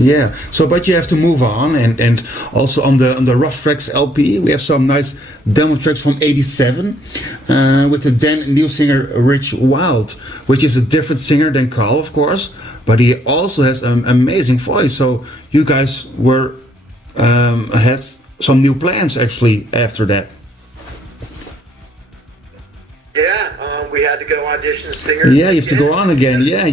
Yeah. So, but you have to move on, and also on the Ruff Tracks LP, we have some nice demo tracks from '87 with the then new singer Rich Wild, which is a different singer than Carl, of course, but he also has an amazing voice. So you guys were has some new plans actually after that. We had to go audition singers. Yeah, you have to go on again. Yeah. And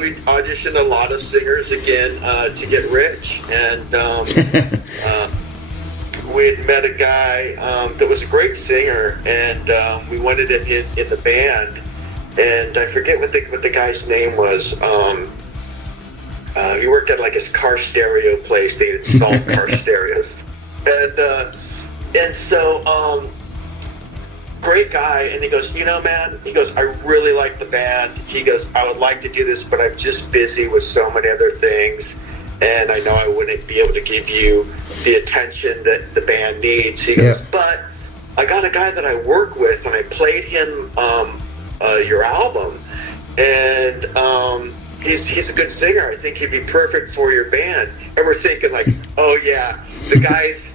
we auditioned a lot of singers again to get rich. And we had met a guy that was a great singer, and we wanted him in the band. And I forget what the guy's name was. He worked at like his car stereo place. They installed car stereos, and so. Great guy, and he goes, man, he goes, I really like the band. He goes, I would like to do this, but I'm just busy with so many other things, and I know I wouldn't be able to give you the attention that the band needs. He goes, but I got a guy that I work with, and I played him your album, and he's a good singer. I think he'd be perfect for your band. And we're thinking like, oh yeah, the guy's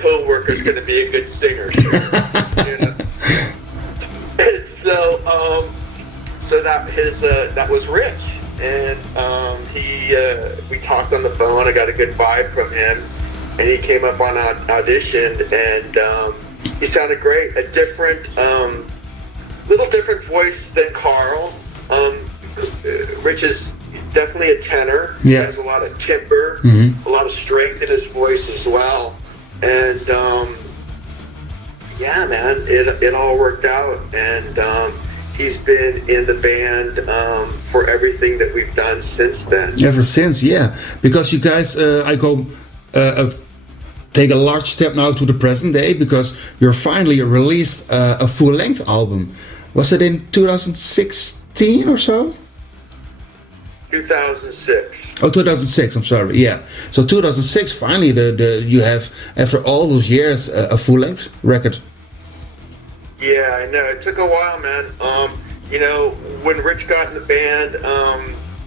co-worker is going to be a good singer. And so that was Rich, and we talked on the phone. I got a good vibe from him, and he came up on audition, and he sounded great. A little different voice than Carl. Rich is definitely a tenor. He has a lot of timbre, a lot of strength in his voice as well. And man, it all worked out, and he's been in the band for everything that we've done since then. Ever since, yeah, because you guys, take a large step now to the present day, because you're finally released a full-length album. Was it in 2016 or so? 2006. Oh, 2006. I'm sorry. Yeah. So 2006. Finally, you have, after all those years, a full-length record. Yeah, I know. It took a while, man. When Rich got in the band,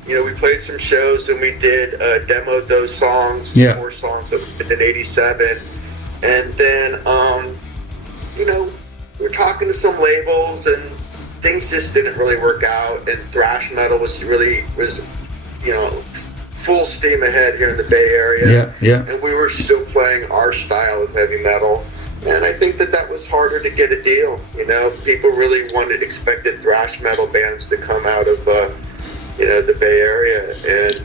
we played some shows, and we did demoed those songs, 4 songs that we did in '87, and then we were talking to some labels, and things just didn't really work out, and thrash metal was full steam ahead here in the Bay Area. Yeah. And we were still playing our style of heavy metal, and I think that was harder to get a deal. People really expected thrash metal bands to come out of the Bay Area, and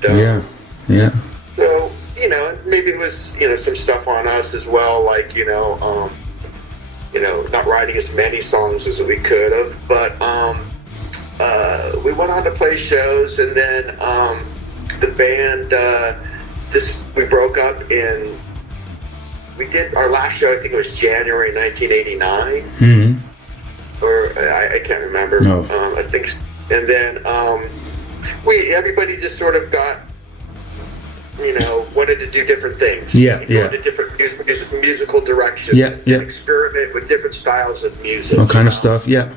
so maybe it was some stuff on us as well, like not writing as many songs as we could have, but we went on to play shows, and then the band we broke up we did our last show, I think it was January 1989, or I can't remember. No. I think, and then everybody just sort of got wanted to do different things. Go into different musical directions. And experiment with different styles of music. All kind of stuff. Yeah.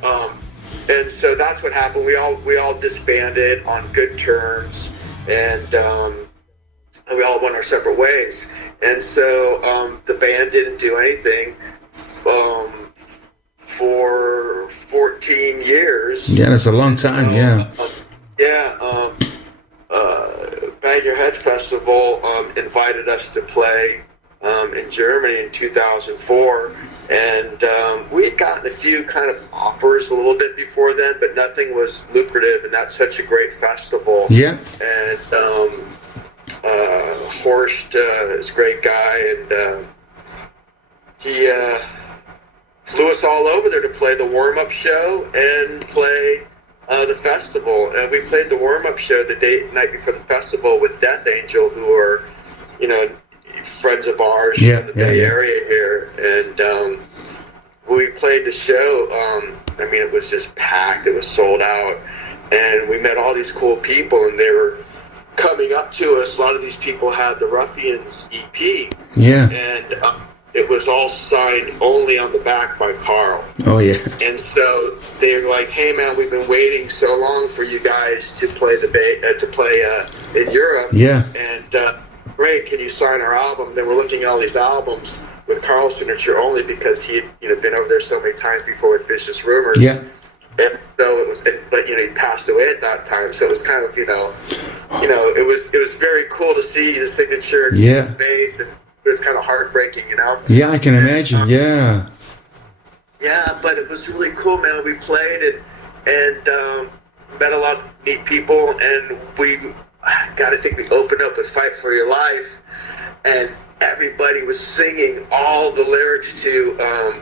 And so that's what happened. We all disbanded on good terms, and we all went our separate ways. And so the band didn't do anything for 14 years. Yeah, that's a long time. Bang Your Head Festival invited us to play in Germany in 2004, and we had gotten a few kind of offers a little bit before then, but nothing was lucrative, and that's such a great festival. Yeah. And Horst is a great guy, and he flew us all over there to play the warm-up show and play the festival. And we played the warm-up show the night before the festival with Death Angel, who are, friends of ours in the Bay Area here. And we played the show. It was just packed. It was sold out. And we met all these cool people, and they were coming up to us. A lot of these people had the Ruffians EP. Yeah. And it was all signed only on the back by Carl. Oh yeah. And so they were like, "Hey man, we've been waiting so long for you guys to play in Europe. Yeah. And Ray, can you sign our album?" Then we're looking at all these albums with Carl's signature only because he had been over there so many times before with Vicious Rumors. Yeah. And so it was, but he passed away at that time. So it was kind of it was very cool to see the signature and see his face, and it was kind of heartbreaking, Yeah, I can imagine. Yeah. Yeah, but it was really cool, man. We played and met a lot of neat people, and we opened up with "Fight for Your Life," and everybody was singing all the lyrics to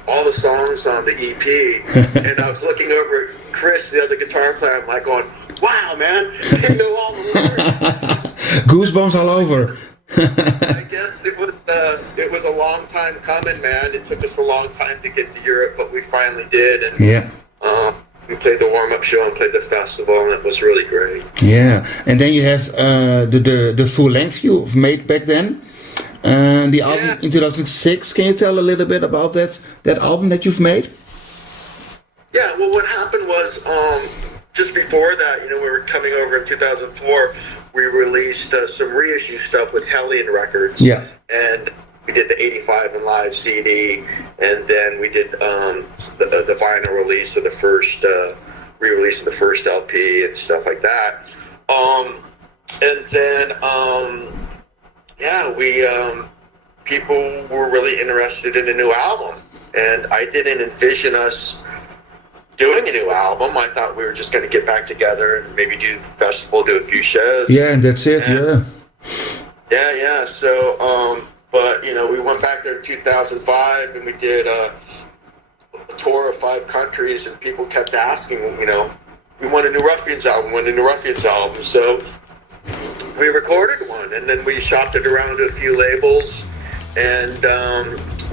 all the songs on the EP. And I was looking over at Chris, the other guitar player. I'm like going, "Wow, man, they know all the lyrics." Goosebumps all over. I guess it was a long time coming, man. It took us a long time to get to Europe, but we finally did. And we played the warm-up show and played the festival, and it was really great. Yeah, and then you have the full length you've made back then. The album in 2006. Can you tell a little bit about that album that you've made? Yeah, well, what happened was just before that, we were coming over in 2004. We released some reissue stuff with Hellion Records. Yeah. And we did the 85 and Live CD, and then we did the vinyl release of the first re-release of the first LP and stuff like that. And then people were really interested in a new album, and I didn't envision us doing a new album. I thought we were just going to get back together and maybe do the festival, do a few shows. Yeah, and that's it. Yeah. So, but we went back there in 2005, and we did a tour of 5 countries, and people kept asking, we want a new Ruffians album, So we recorded one, and then we shopped it around to a few labels, and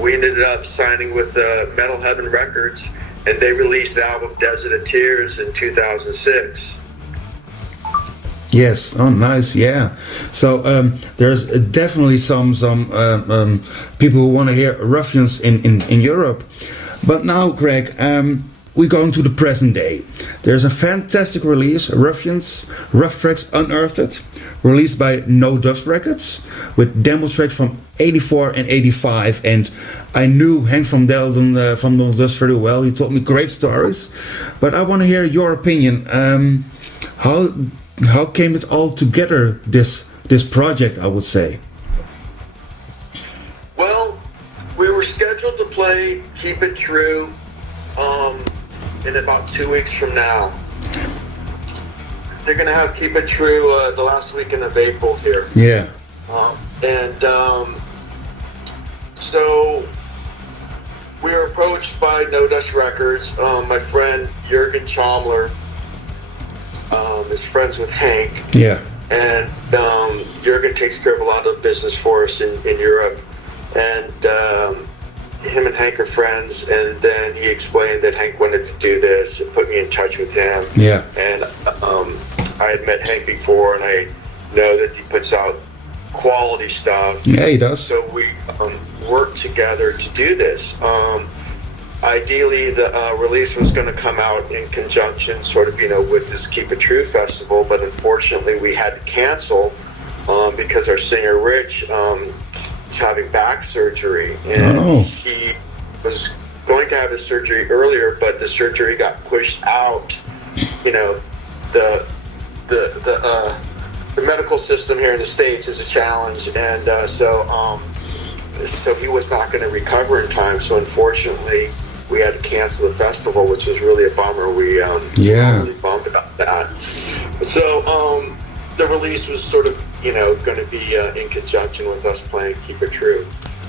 we ended up signing with Metal Heaven Records, and they released the album Desert of Tears in 2006. Yes. Oh, nice. Yeah. So there's definitely some people who want to hear Ruffians in Europe. But now, Craig, we're going to the present day. There's a fantastic release, Ruffians, Ruff Track Unearthed, released by No Dust Records, with demo tracks from 84 and 85. And I knew Hank from Delden from No Dust very well. He told me great stories. But I want to hear your opinion. How came it all together, this project, I would say? Well, we were scheduled to play Keep It True in about 2 weeks from now. They're going to have Keep It True the last weekend of April here. Yeah. So we were approached by No Dust Records. My friend Jürgen Chalmler is friends with Hank. Yeah. And Jürgen takes care of a lot of business for us in Europe. And him and Hank are friends. And then he explained that Hank wanted to do this and put me in touch with him. Yeah. And I had met Hank before, and I know that he puts out quality stuff. Yeah, he does. So we worked together to do this. Ideally, the release was going to come out in conjunction, with this Keep It True festival, but unfortunately we had to cancel because our singer Rich is having back surgery, and he was going to have his surgery earlier, but the surgery got pushed out. The medical system here in the States is a challenge, and so he was not going to recover in time. So unfortunately, we had to cancel the festival, which was really a bummer. We were really bummed about that. So the release was sort of going to be in conjunction with us playing Keep It True.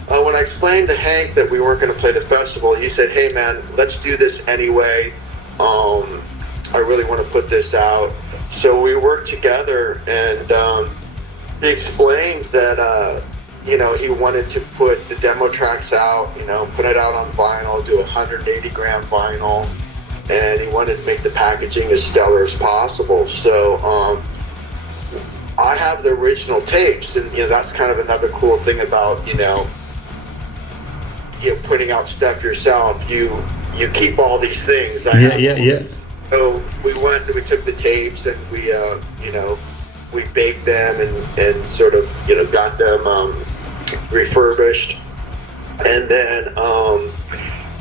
When I explained to Hank that we weren't going to play the festival, he said, "Hey man, let's do this anyway. I really want to put this out." So we worked together, and he explained that he wanted to put the demo tracks out, put it out on vinyl, do 180 gram vinyl, and he wanted to make the packaging as stellar as possible. So I have the original tapes, and that's kind of another cool thing about putting out stuff yourself, you keep all these things. Yeah. So we went and we took the tapes and we we baked them and sort of got them refurbished, and then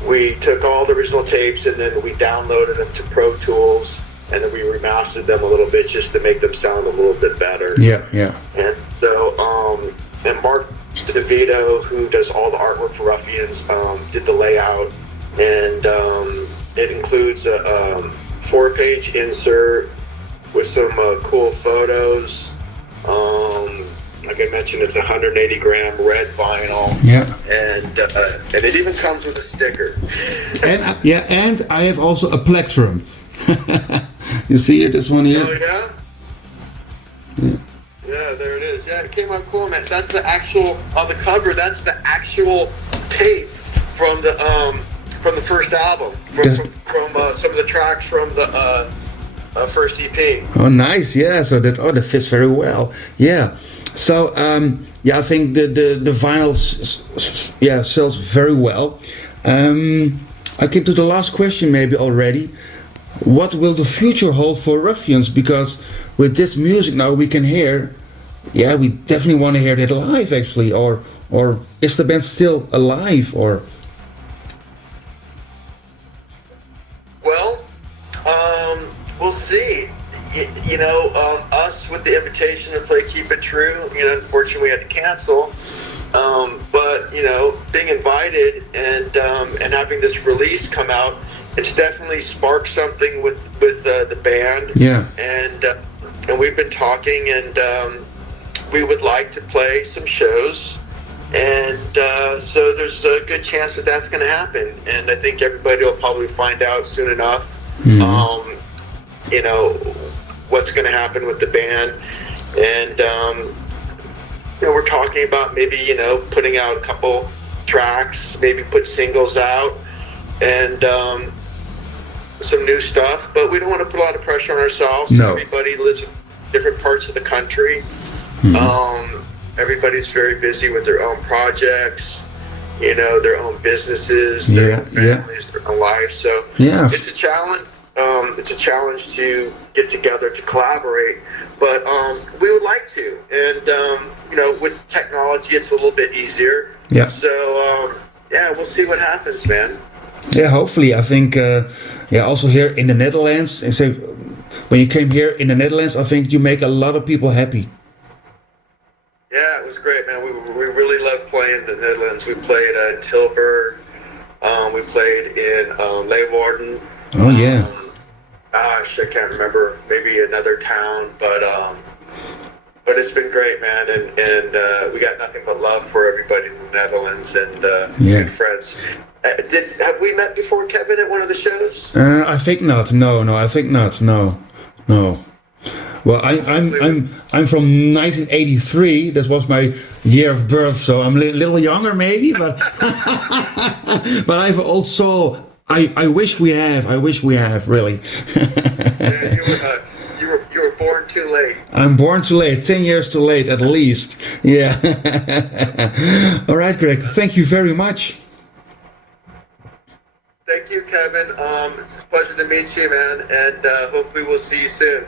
we took all the original tapes and then we downloaded them to Pro Tools, and then we remastered them a little bit just to make them sound a little bit better. Yeah. And so and Mark DeVito, who does all the artwork for Ruffians, did the layout, and it includes a 4-page insert with some cool photos. Like I mentioned, it's 180 gram red vinyl. Yeah. And it even comes with a sticker. and I have also a plectrum. You see it, this one here? Oh yeah? Yeah, there it is. Yeah, it came out cool, man. That's the actual, on the cover, that's the actual tape from the first album, from some of the tracks from the first EP. Oh, nice. Yeah, so that fits very well. Yeah. So I think the vinyl sells very well. I came to the last question maybe already. What will the future hold for Ruffians? Because with this music now we can hear, we definitely want to hear that live actually, or is the band still alive, or? Well, we'll see. Us with the invitation to play Keep It True, unfortunately we had to cancel. But being invited and having this release come out, it's definitely sparked something with the band. Yeah. And we've been talking, and we would like to play some shows, and so there's a good chance that that's going to happen. And I think everybody will probably find out soon enough. Mm-hmm. What's going to happen with the band, and we're talking about maybe putting out a couple tracks, maybe put singles out, and some new stuff. But we don't want to put a lot of pressure on ourselves. No. Everybody lives in different parts of the country. Mm-hmm. Everybody's very busy with their own projects, their own businesses, their own families, their own lives. So it's a challenge. It's a challenge to get together to collaborate, but we would like to. And with technology, it's a little bit easier. Yeah. So we'll see what happens, man. Yeah, hopefully. I think also here in the Netherlands, and so when you came here in the Netherlands, I think you make a lot of people happy. Yeah, it was great, man. We really loved playing the Netherlands. We played in Tilburg. We played in Leeuwarden. Oh yeah. Gosh, I can't remember. Maybe another town, but it's been great, man. And we got nothing but love for everybody in the Netherlands, and good friends. Have we met before, Kevin, at one of the shows? I think not. No, I think not. No. Well, I'm from 1983. That was my year of birth, so I'm a little younger maybe, but but I have an old soul. I wish we have. Really. Yeah, you were born too late. I'm born too late. 10 years too late, at least. Yeah. All right, Craig. Thank you very much. Thank you, Kevin. It's a pleasure to meet you, man, and hopefully we'll see you soon.